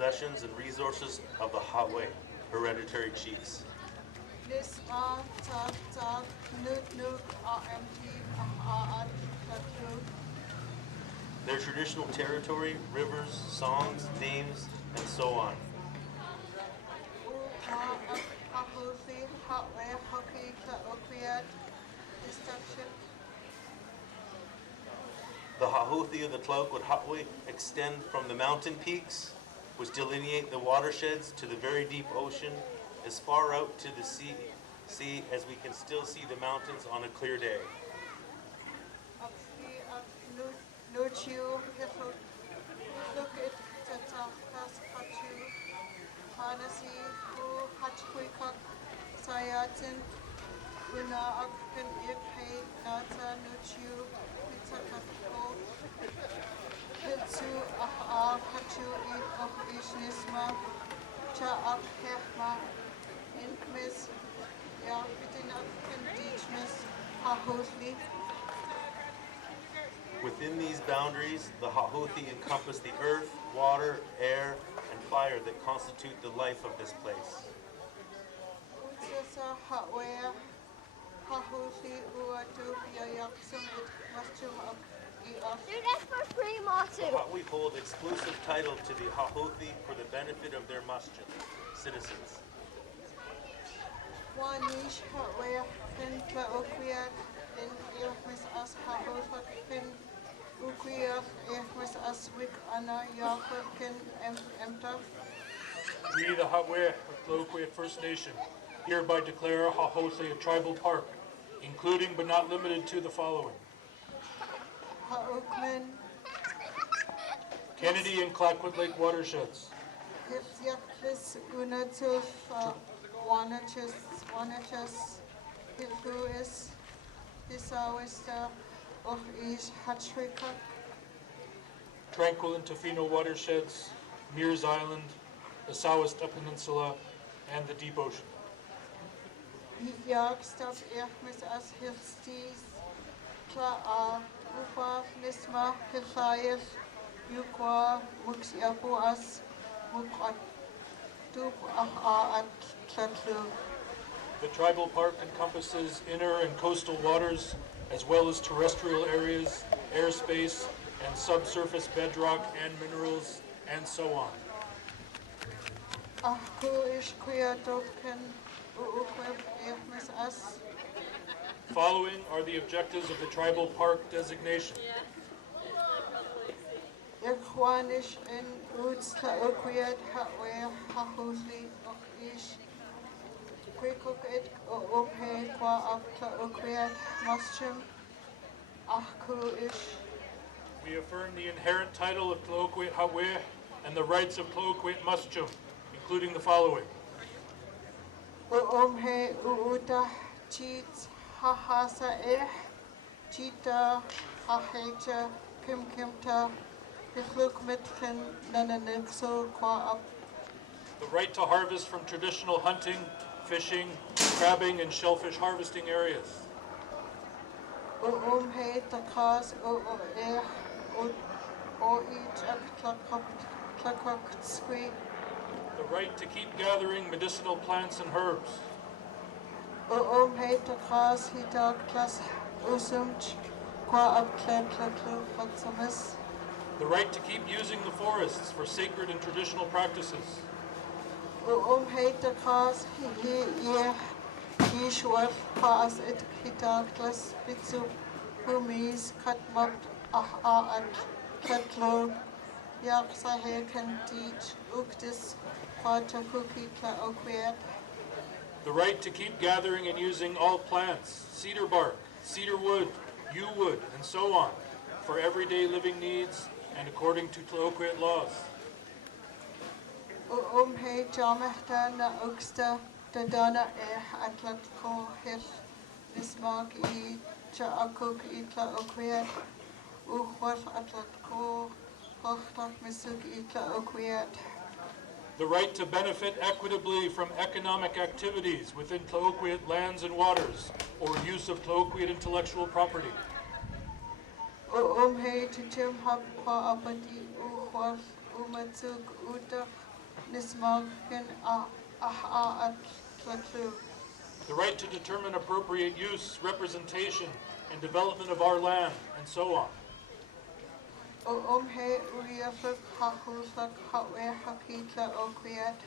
possessions and resources of the ʔaŁiiqʔičḥši뾱la hereditary chiefs. Their traditional territory, rivers, songs, names, and so on. The ʔahuthi of the Tla-o-qui-aht extend from the mountain peaks, which delineate the watersheds, to the very deep ocean, as far out to the sea as we can still see the mountains on a clear day. Within these boundaries, the ʔahuthi encompass the earth, water, air, and fire that constitute the life of this place. Dude, that's for free, Matu. The ʔaɁiiqʔi hold exclusive title to the ʔahuthi for the benefit of their masjid citizens. We, the ʔaŁiiqʔi of Tla-o-qui-aht First Nation, hereby declare ʔahuthi a tribal park, including but not limited to the following: Kennedy and Clayoquot Lake watersheds, Tranquil and Tofino watersheds, Mears Island, the Southwest Peninsula, and the deep ocean. The tribal park encompasses inner and coastal waters, as well as terrestrial areas, airspace, and subsurface bedrock and minerals, and so on. Following are the objectives of the tribal park designation. We affirm the inherent title of Tla-o-qui-aht ʔaɁiiqʔi and the rights of Tla-o-qui-aht masjum, including the following: the right to harvest from traditional hunting, fishing, crabbing, and shellfish harvesting areas. The right to keep gathering medicinal plants and herbs. The right to keep using the forests for sacred and traditional practices. The right to keep gathering and using all plants, cedar bark, cedar wood, yew wood, and so on, for everyday living needs and according to Tla-o-qui-aht laws. The right to benefit equitably from economic activities within Tla-o-qui-aht lands and waters, or use of Tla-o-qui-aht intellectual property. nismogin at Tla-o-qui-aht. The right to determine appropriate use, representation, and development of our land, and so on. He uriafuk hahusak hawehapi Tla-o-qui-aht.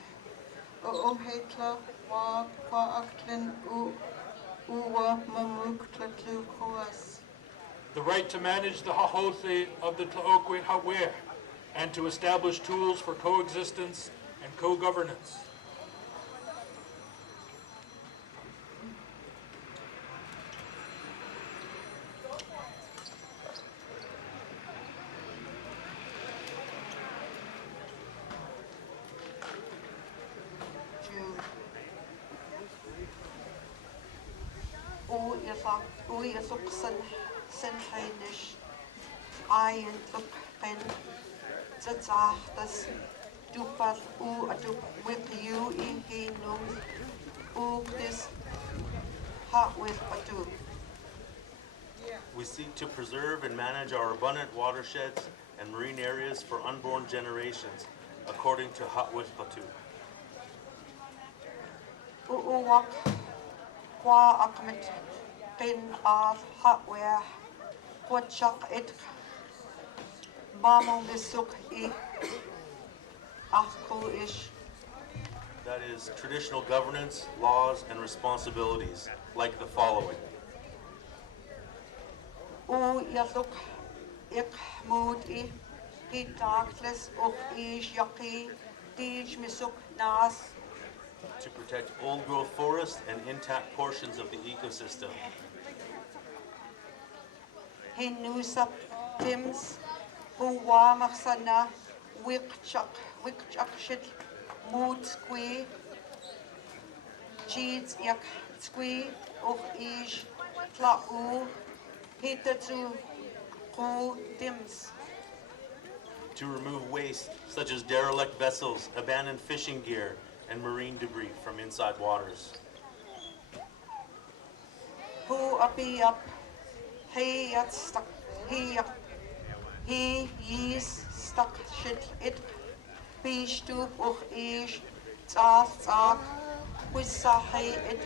He Tla-o-qui-aht uwa mamuk Tla-o-qui-aht. The right to manage the ʔallaʔiiqʔičḥšiḷlaʔitq of the Tla-o-qui-aht and to establish tools for coexistence and co-governance. Uyasuk sen heinish ayin luk pen tsatsahtas dupal adup with you in hinum this hot with adu. We seek to preserve and manage our abundant watersheds and marine areas for unborn generations, according to ʔałaʔuukʷiʔatḥ. Uwak kwa akmet pen al hatwer kwachak et mamong bisuk iiḥukʔi. That is traditional governance, laws, and responsibilities, like the following. Yaluk ikmudi hitakles yaqi ʔiiḥmisʔas nas. To protect old-growth forests and intact portions of the ecosystem. Hinusap tims huwa maksana wikchakshit mood squee cheats yak squee ish Tla-o hitatu ku tims. To remove waste such as derelict vessels, abandoned fishing gear, and marine debris from inside waters. Hu api up he yat stuck he yees stuck shit it bishtu ish tsak wisahi it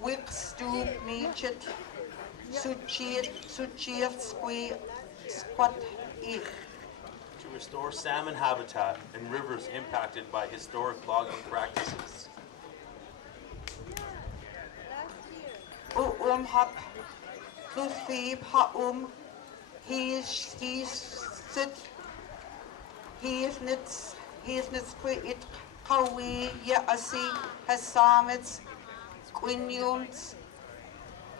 wikstu meechit suchir squat ich. To restore salmon habitat and rivers impacted by historic logging practices. Hap Luthib he sit he's nits it kawi yaasi hasamits quinyums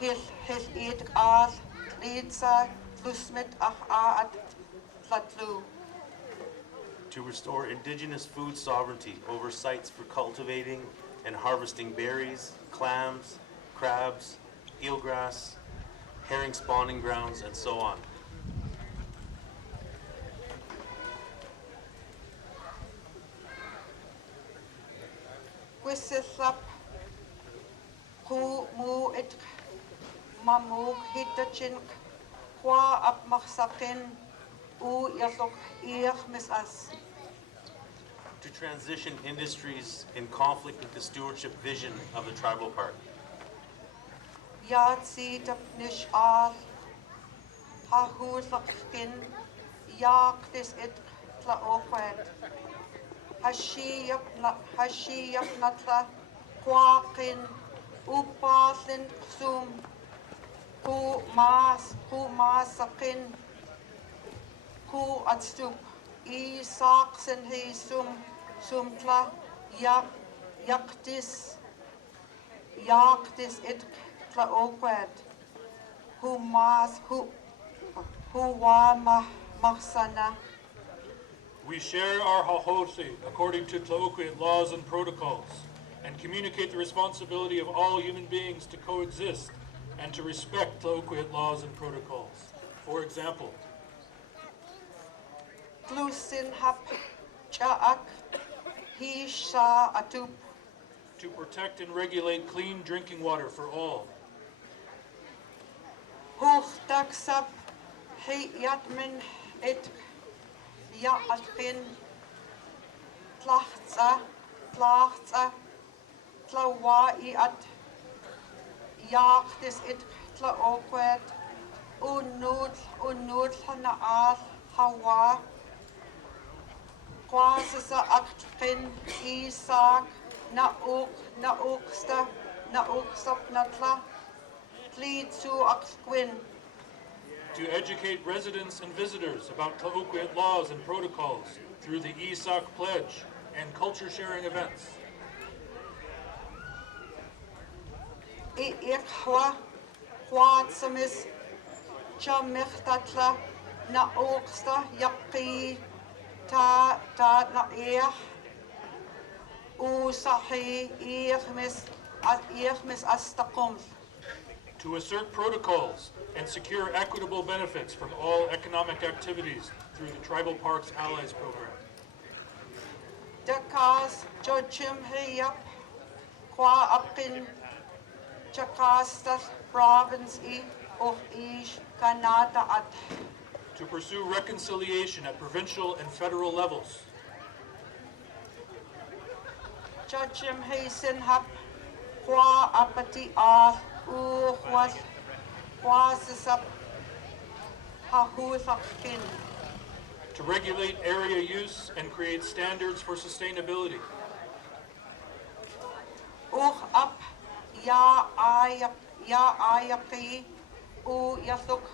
hil it al lidsa lusmit at Tla-o. To restore indigenous food sovereignty over sites for cultivating and harvesting berries, clams, crabs, eelgrass, herring spawning grounds, and so on. Wisisap ku mu it mamuk hitachin kwa ap maksakin yaluk iiḥmisʔas. To transition industries in conflict with the stewardship vision of the tribal park. Yatsi tapnish al hahulakin yaktis it Tla-o-qui-aht. Hashiyap natla kwakin upalin ksum ku masakin ku atstup isaksen he sumtla yaktis it Tla-o-qui-aht huwa maksana. We share our ʔallaʔiiqʔičḥšiḷlaʔitq according to Tla-o-qui-aht laws and protocols, and communicate the responsibility of all human beings to coexist and to respect Tla-o-qui-aht laws and protocols. For example, Tlusin hap cha'ak he sha atup. to protect and regulate clean drinking water for all, Huchtaksap he yatmin it ya'alpin tlacht tlahca, tlahca, Tla-o-qui-aht, ýaqtis-iq Tla-o-qui-aht, unnutl hawa, qaasasa aqtqin Iisaak, nõuqsta natla, tliitsu aqtqwin. To educate residents and visitors about Tla'o-qui-aht laws and protocols through the Iiḥukʔi Pledge and culture sharing events. Iiḥukʔi qawašumł chammiqtatla nõuqsta ʔiiḥmisʔas ta usahi ʔiiḥmisʔas taquml. To assert protocols and secure equitable benefits from all economic activities through the Tribal Parks Allies program. Dakas jojimhiyap qawašumł chakastas province of ʔiiḥukʔi. To pursue reconciliation at provincial and federal levels. Jojimhisinhap qawaapati uwal qawasisap hlałaaʔuukʷiʔatḥ. To regulate area use and create standards for sustainability. Up ʔaαλλiiqʔičḥši𝖺 ʔiiḥukʔi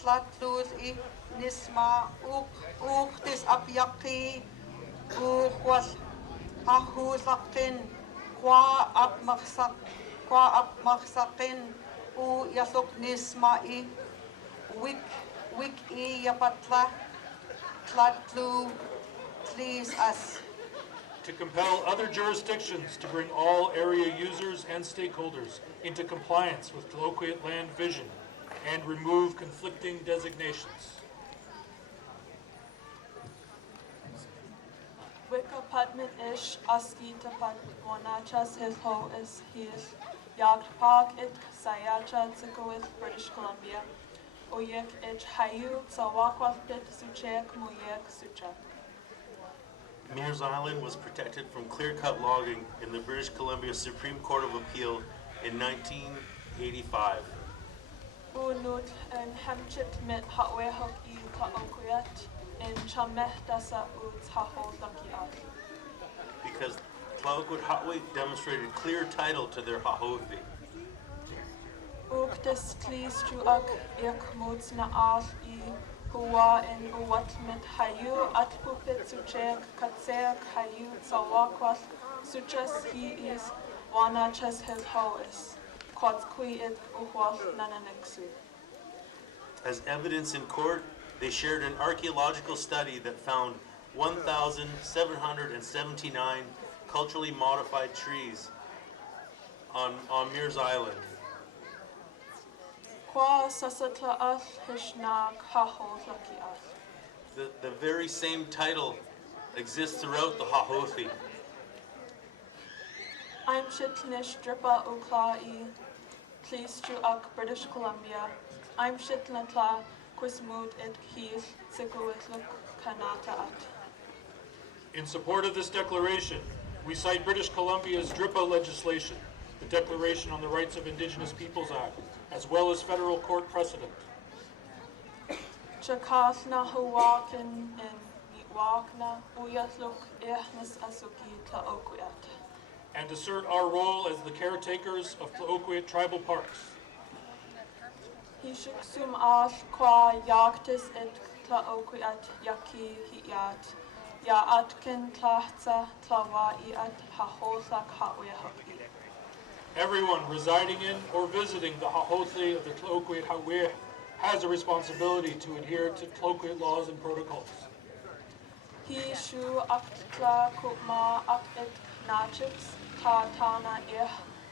tlatluuthi nisma uqtis up ʔiiḥukʔi uwal hlałaaʔuukʷiʔatḥ qua up maqsaqin ʔiiḥukʔi nisma wik yapatla tlatlu please us. To compel other jurisdictions to bring all area users and stakeholders into compliance with Tla'o-qui-aht land vision and remove conflicting designations. Wiccapadment ish askitapat wanachas his ho is his Yacht Park it Sayacha Tsikowith, British Columbia. Oyek ich hayu tsawakwaf pit suchek muyek sucha. Mears Island was protected from clear-cut logging in the British Columbia Supreme Court of Appeal in 1985. Unut en hamchit mit ʔałaaʔuukʷiʔatḥ Tla-o-qui-aht in chameh dasa ut ʔallaʔuukʷiʔatḥ. Because Tla'o-qui-aht demonstrated clear title to their ʔaḥuuthi. Uktis tlistruak iiḥmuts na'al huwa in uwat mit hayu atpupit suchek katseak hayu tsawakwal suchas he is wanachas his ho is quatsquiit uwal nananexu. As evidence in court, they shared an archaeological study that found 1,779 culturally modified trees on Mears Island. Qua sasatlaal hishnak ʔallaʔuukʷiʔatḥ. The very same title exists throughout the ʔaḥuuthi. I'm shitnish dripa ukla'i tlistruak British Columbia. I'm shitnatla quismut it heath sikuitluk kanataat. In support of this declaration, we cite British Columbia's DRIPA legislation, the Declaration on the Rights of Indigenous Peoples Act, as well as federal court precedent. ʔallalliiqʔičḥši𝖺 in niwakna uyatluk ʔiiḥmisʔas Tla-o-qui-aht. And assert our role as the caretakers of Tla'o-qui-aht tribal parks. Hishuksum al qua yaqtis it Tla-o-qui-aht yaki hi'at ya atkin tlahca tlawai'at ʔallaʔuukʷiʔatḥ ʔałaaʔuukʷi. Everyone residing in or visiting the ʔaḥuuthi of the Tla'o-qui-aht has a responsibility to adhere to Tla'o-qui-aht laws and protocols. Hishu aktla kupma akit nachips ta tana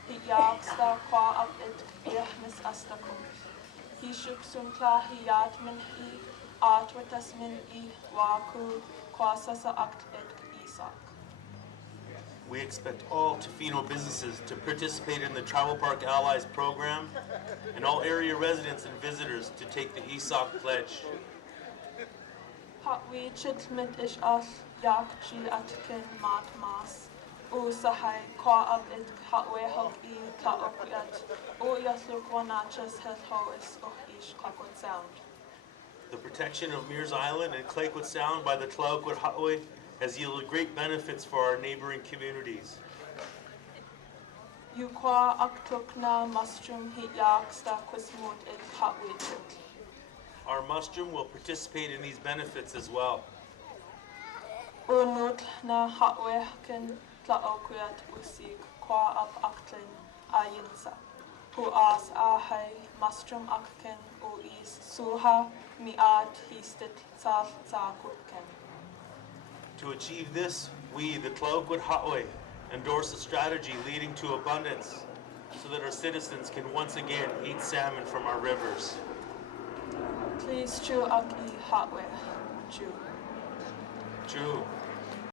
hiyaqsta qua akit ʔiiḥmisʔas takum. Hishuksum tla hiyat min atwatas min waku qua sasa akt it isak. We expect all Tofino businesses to participate in the Tribal Park Allies program and all area residents and visitors to take the ʔiiḥukʔi Pledge. We chitmit ish as yakchi atkin matmas. Usahay ʔalalliiqʔičḥši뾱allaʔitq ḥaꞌuukwi Tla-o-qui-aht ʔiiḥukʔi hethois ʔiiḥukʔi Sound. The protection of Mears Island and ʔiiḥmisʔas Sound by the Tle-o-qui-aht has yielded great benefits for our neighboring communities. Yukwa aktukna mustrum hiyaaksta quismut it ħawitit. Our mustrum will participate in these benefits as well. Unut na ħawiħkin Tla-o-qui-aht usik kwa ap aktlin ayinsa. Hu as ahay mustrum akkin u is suha mi'at histit sal zakutkin. To achieve this, we, the Tle-o-qui-aht, endorse a strategy leading to abundance so that our citizens can once again eat salmon from our rivers. Please chew ak I ħawih. Chew. True.